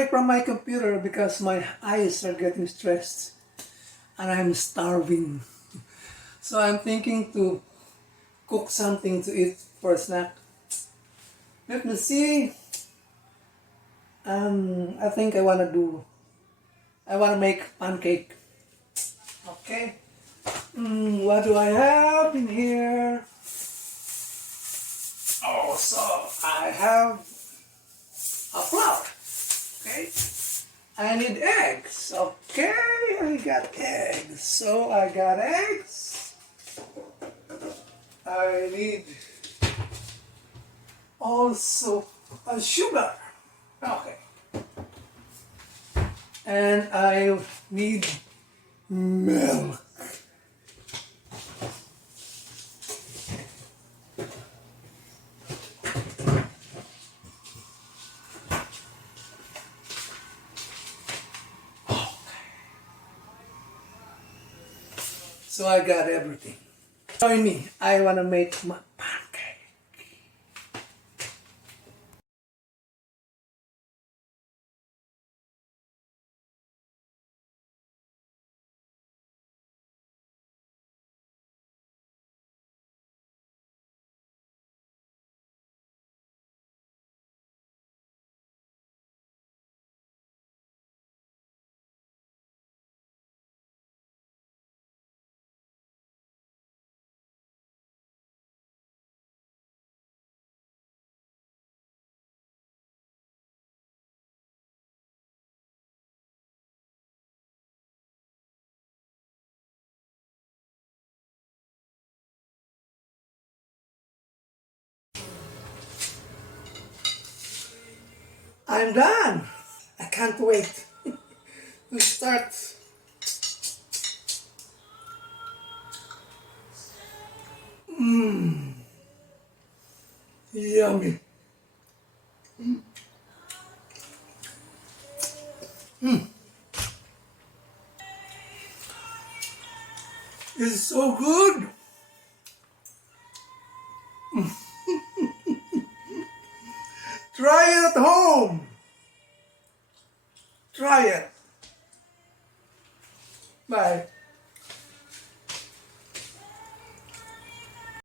away from my computer because my eyes are getting stressed and I'm starving. So I'm thinking to cook something to eat for a snack. Let me see. I think I wanna make pancake. Okay. What do I have in here? Oh, so I have a flour. Okay. I need eggs. Okay, I got eggs. So I got eggs. I need also a sugar. Okay. And I need milk. So I got everything. Join me. I want to make my pancake. I'm done. I can't wait to start. Yummy. It's so good. Try it at home. Try it. Bye.